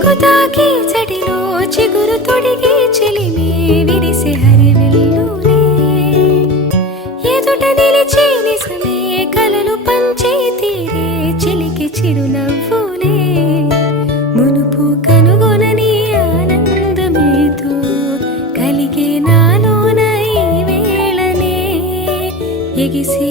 చినుకు తాకి చడిలో చిగురు తొడిగి చెలిమే విరిసి హరి వెల్లులే ఎదుట నిలిచి నిజమే కలలు పంచే తీరే చిలికి చిరునవ్వులే. మునుపు కనుగొనని ఆనందమేతో కలిగే నాలోన ఈ వేళనే ఎగిసి